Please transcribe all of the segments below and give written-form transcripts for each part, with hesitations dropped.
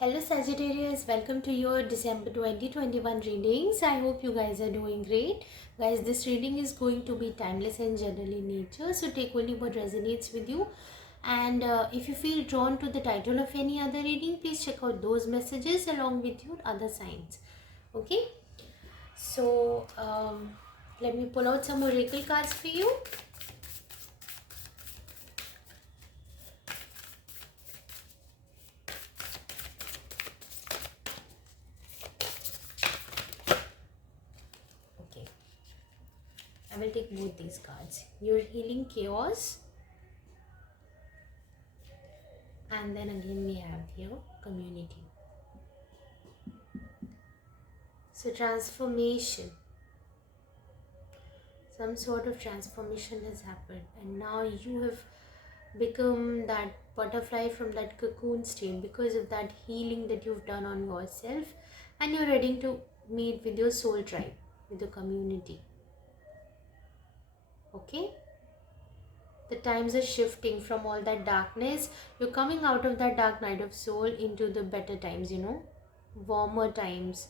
Hello Sagittarius, welcome to your December 2021 readings. I hope you guys are doing great. Guys, this reading is going to be timeless and general in nature, so take only what resonates with you. And if you feel drawn to the title of any other reading, please check out those messages along with your other signs. Okay, so let me pull out some oracle cards for you. Okay, I will take both these cards. You're healing chaos. And then again we have here community. So transformation. Some sort of transformation has happened and now you have become that butterfly from that cocoon state because of that healing that you've done on yourself, and you're ready to meet with your soul tribe, with the community. Okay? The times are shifting from all that darkness. You're coming out of that dark night of soul into the better times, warmer times,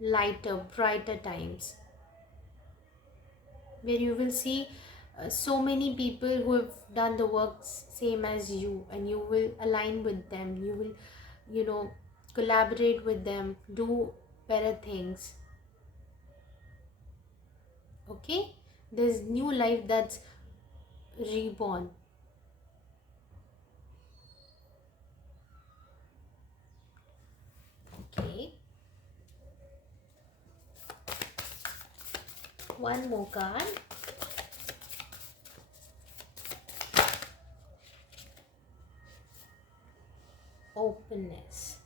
lighter, brighter times, where you will see so many people who have done the work same as you, and you will align with them. You will, collaborate with them, do better things. Okay? There's new life that's reborn. Okay. One more card. Openness.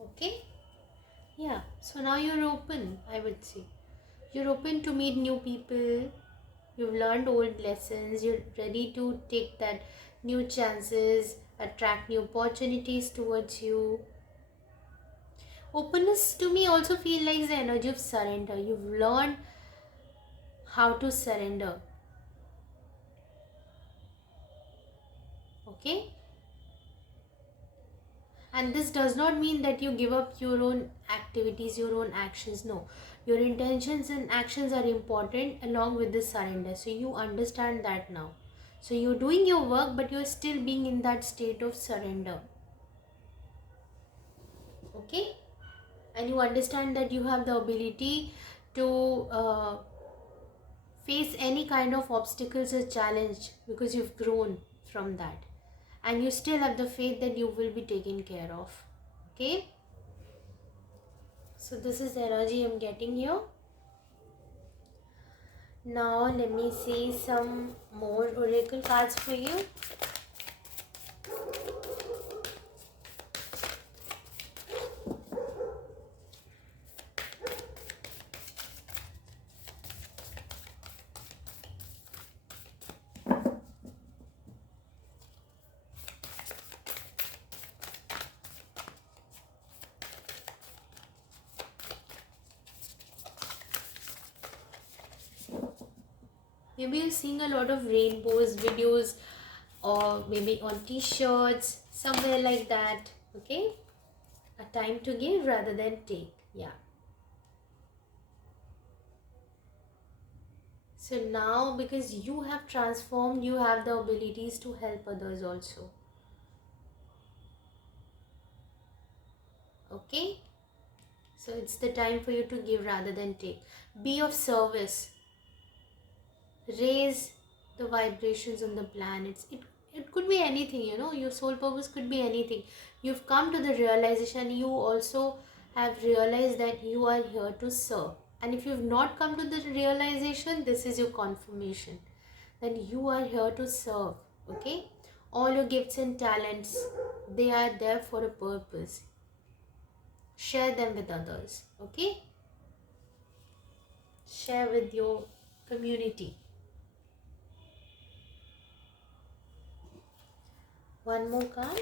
Okay? Yeah. So now you're open, I would say. You're open to meet new people. You've learned old lessons. You're ready to take that new chances, attract new opportunities towards you. Openness to me also feel like the energy of surrender. You've learned how to surrender. Okay? And this does not mean that you give up your own activities, your own actions. No. Your intentions and actions are important along with the surrender. So you understand that now. So you're doing your work, but you're still being in that state of surrender. Okay? And you understand that you have the ability to face any kind of obstacles or challenge because you've grown from that, and you still have the faith that you will be taken care of. Okay, so this is the energy I'm getting here. Now let me see some more oracle cards for you. Maybe you're seeing a lot of rainbows videos, or maybe on t-shirts, somewhere like that. Okay, a time to give rather than take. Yeah. So now, because you have transformed, you have the abilities to help others also. Okay, so it's the time for you to give rather than take. Be of service. Raise the vibrations on the planets. It could be anything, your soul purpose could be anything. You've come to the realization, you also have realized that you are here to serve. And if you've not come to the realization, this is your confirmation that you are here to serve. Okay, all your gifts and talents, they are there for a purpose. Share them with others. Okay, share with your community. One more card.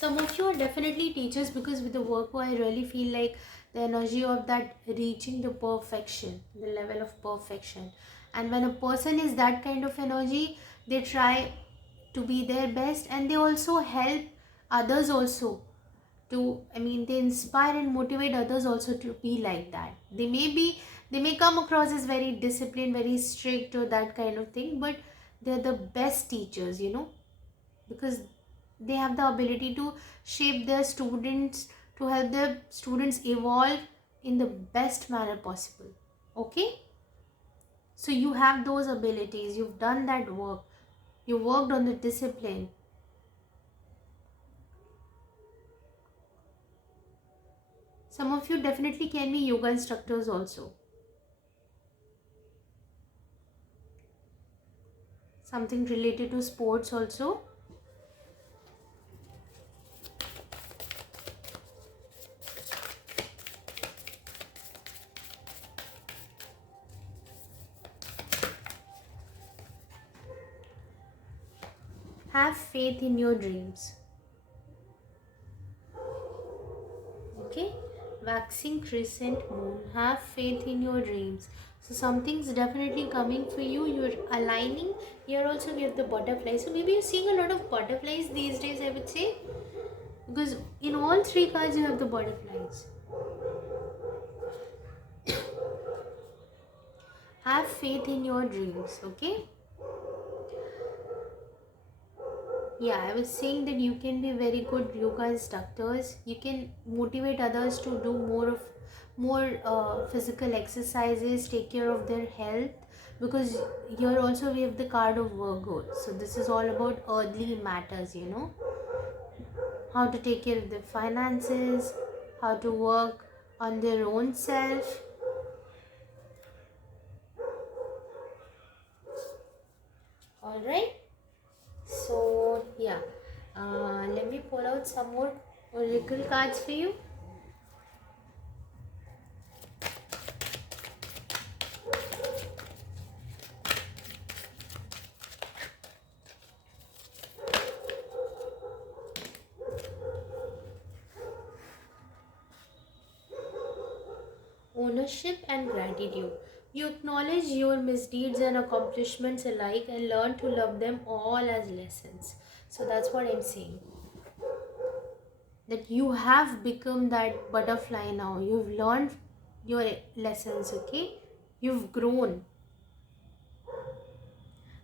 Some of you are definitely teachers, because with the work I really feel like the energy of that reaching the perfection, the level of perfection, And when a person is that kind of energy, they try to be their best, and they also help others also to, I mean, they inspire and motivate others also to be like that. They may come across as very disciplined, very strict, or that kind of thing, but they're the best teachers, because they have the ability to shape their students, to help their students evolve in the best manner possible. Okay, so you have those abilities, you've done that work, you worked on the discipline. Some of you definitely can be yoga instructors also, something related to sports also. Have faith in your dreams. Okay, waxing crescent moon, have faith in your dreams. So something's definitely coming for you, you're aligning. Here also we have the butterfly, so maybe you're seeing a lot of butterflies these days, I would say, because in all three cards you have the butterflies. Have faith in your dreams. Okay, yeah, I was saying that you can be very good yoga instructors, you can motivate others to do more physical exercises, take care of their health, because here also we have the card of Virgo, so this is all about earthly matters, how to take care of their finances, how to work on their own self. All right, so yeah, let me pull out some more oracle cards for you. Ownership and gratitude. You acknowledge your misdeeds and accomplishments alike and learn to love them all as lessons. So that's what I'm saying. That you have become that butterfly now. You've learned your lessons, okay? You've grown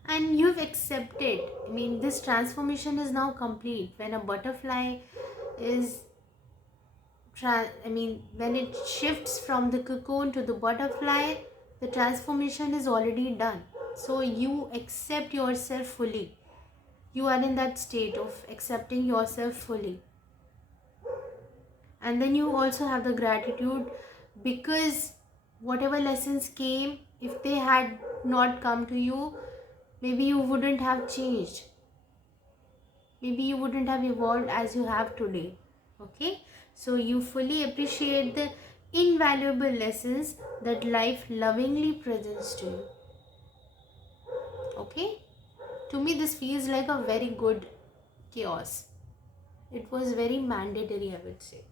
and you've accepted. I mean, this transformation is now complete. When a butterfly is when it shifts from the cocoon to the butterfly, the transformation is already done. So you accept yourself fully. You are in that state of accepting yourself fully. And then you also have the gratitude, because whatever lessons came, if they had not come to you, maybe you wouldn't have changed. Maybe you wouldn't have evolved as you have today. Okay, so you fully appreciate the invaluable lessons that life lovingly presents to you. Okay, to me this feels like a very good chaos. It was very mandatory, I would say.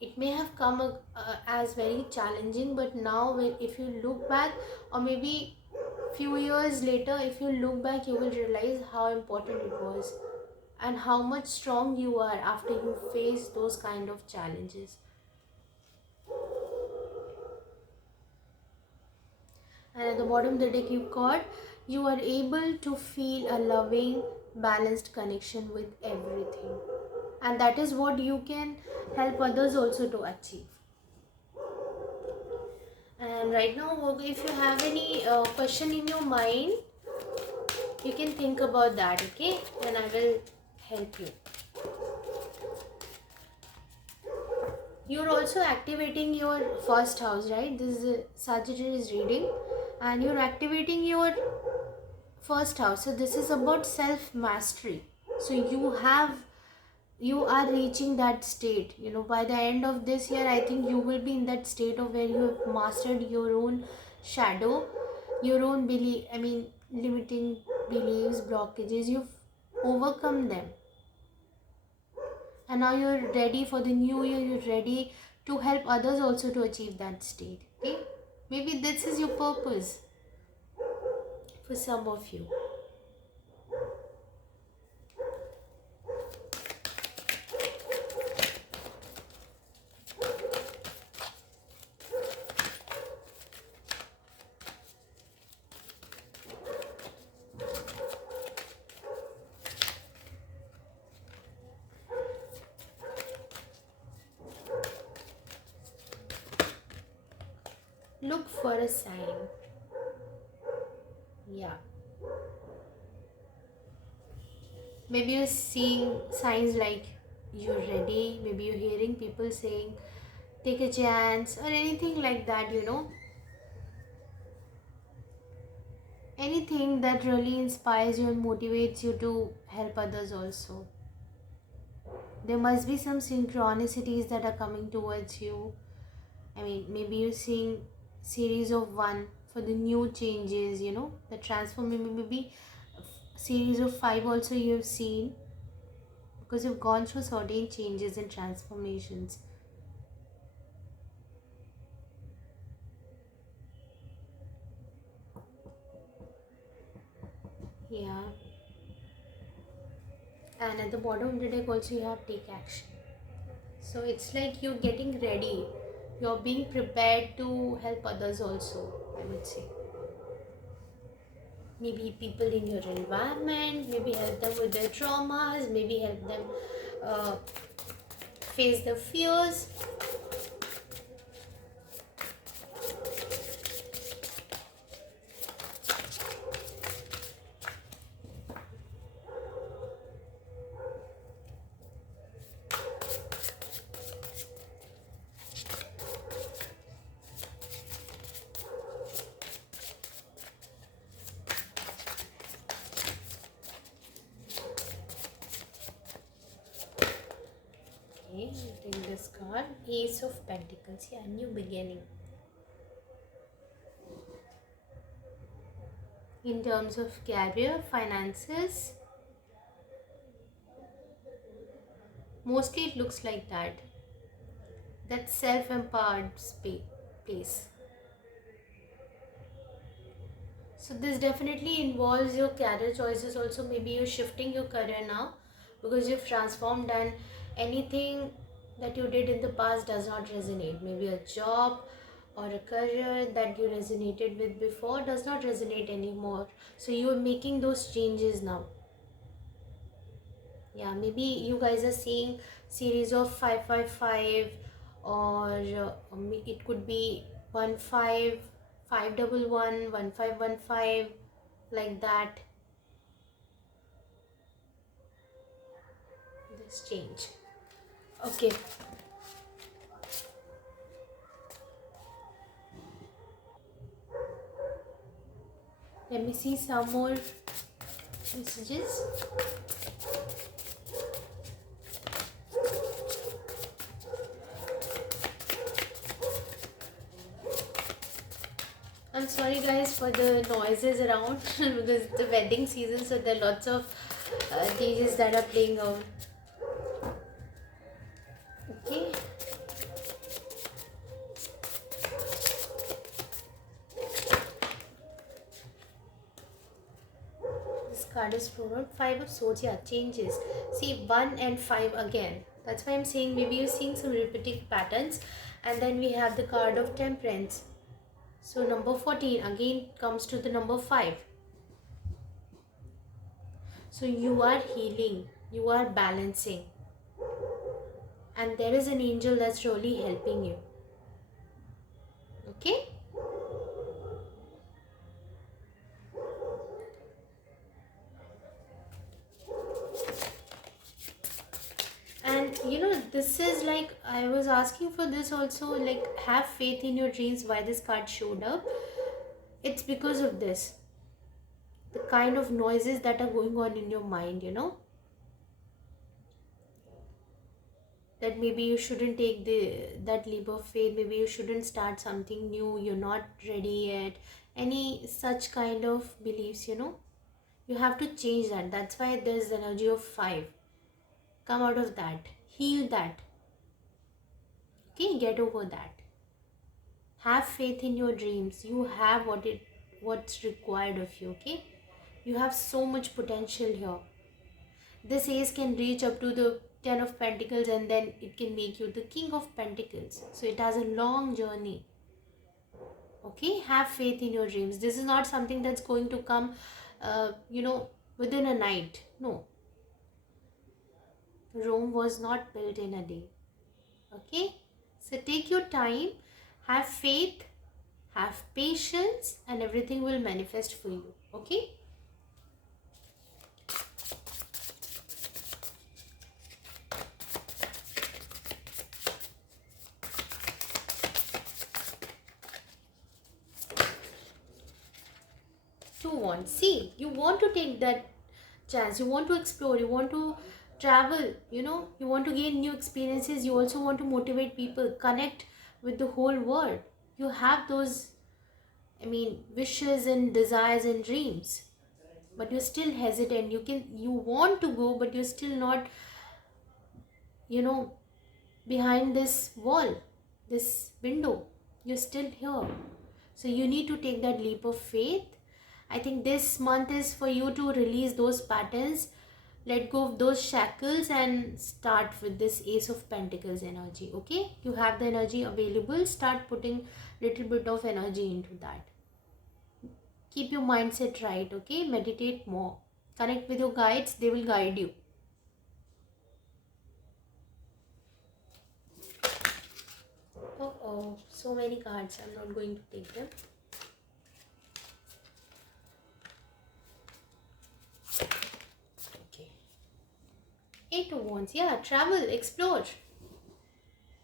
It may have come as very challenging, but now if you look back, or maybe few years later, if you look back, you will realize how important it was and how much strong you are after you face those kind of challenges. And at the bottom the deck you got, you are able to feel a loving, balanced connection with everything, and that is what you can help others also to achieve. And right now, if you have any question in your mind, you can think about that, okay? And I will help you. You're also activating your first house, right? This is a Sagittarius reading, and you're activating your first house. So this is about self mastery. So you are reaching that state, by the end of this year. I think you will be in that state of where you have mastered your own shadow, your own limiting beliefs, blockages. You've overcome them, and now you're ready for the new year. You're ready to help others also to achieve that state. Okay, maybe this is your purpose. for some of you. Look for a sign. Yeah. Maybe you're seeing signs like you're ready. Maybe you're hearing people saying, take a chance, or anything like that, Anything that really inspires you and motivates you to help others also. There must be some synchronicities that are coming towards you. I mean, maybe you're seeing series of one for the new changes, the transformation. Maybe series of five also you have seen because you've gone through certain changes and transformations. Yeah. And at the bottom of the deck also you have take action. So it's like you're getting ready. You're being prepared to help others also, I would say. Maybe people in your environment, maybe help them with their traumas, maybe help them uh, face the fears. Okay, take this card, Ace of Pentacles. Yeah, new beginning. In terms of career, finances, mostly it looks like that. That self-empowered place. So this definitely involves your career choices also. Maybe you're shifting your career now because you've transformed and anything that you did in the past does not resonate. Maybe a job or a career that you resonated with before does not resonate anymore. So you're making those changes now. Yeah, maybe you guys are seeing series of 555 or it could be 15 511 1515 like that. This change. Okay, let me see some more messages. I'm sorry guys for the noises around because it's the wedding season, so there are lots of DJs that are playing out. Okay, this card is proven. Five of Swords. Yeah, changes. See, 1 and 5 again. That's why I'm saying maybe you're seeing some repetitive patterns. And then we have the card of Temperance. So number 14 again comes to the number 5. So you are healing, you are balancing, and there is an angel that's really helping you. Okay? And this is like I was asking for this also, like have faith in your dreams. Why this card showed up? It's because of this. The kind of noises that are going on in your mind, that maybe you shouldn't take that leap of faith, maybe you shouldn't start something new, you're not ready yet, any such kind of beliefs, you have to change that. That's why there's the energy of 5. Come out of that, heal that. Okay, get over that. Have faith in your dreams. You have what's required of you. Okay, you have so much potential here. This ace can reach up to the 10 of pentacles, and then it can make you the king of pentacles. So it has a long journey. Okay, have faith in your dreams. This is not something that's going to come within a night. No, Rome was not built in a day. Okay, so take your time, have faith, have patience, and everything will manifest for you. Okay. Two wands. See, you want to take that chance, you want to explore, you want to travel, you want to gain new experiences, you also want to motivate people, connect with the whole world. You have those, wishes and desires and dreams, but you're still hesitant. You want to go, but you're still not, you know behind this wall, this window. You're still here. So you need to take that leap of faith. I think this month is for you to release those patterns, let go of those shackles, and start with this Ace of Pentacles energy. Okay, you have the energy available. Start putting little bit of energy into that. Keep your mindset right. Okay, meditate more, connect with your guides, they will guide you. Oh, so many cards. I'm not going to take them. Okay. Eight of Wands. Yeah, travel, explore.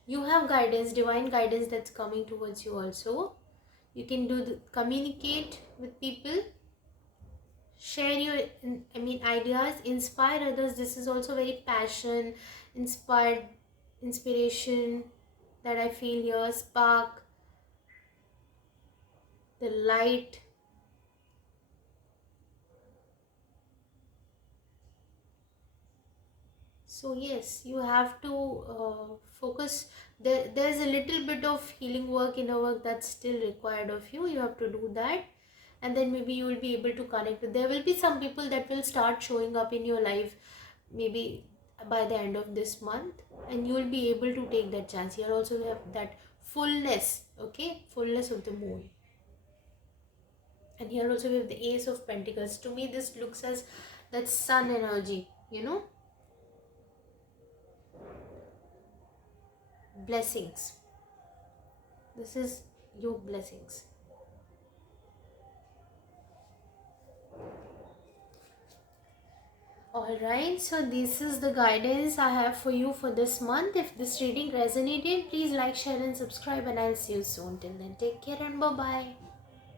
You have guidance, divine guidance that's coming towards you also. You can communicate with people, share your ideas, inspire others. This is also very passion, inspiration that I feel here. Spark, the light. So yes, you have to focus. There's a little bit of healing work, inner work that's still required of you. You have to do that, and then maybe you will be able to connect with. There will be some people that will start showing up in your life, maybe by the end of this month, and you will be able to take that chance. Here also we have that fullness, okay, fullness of the moon. And here also we have the Ace of Pentacles. To me, this looks as that sun energy, blessings. This is your blessings. Alright, so this is the guidance I have for you for this month. If this reading resonated, please like, share and subscribe, and I'll see you soon. Till then, take care and bye-bye.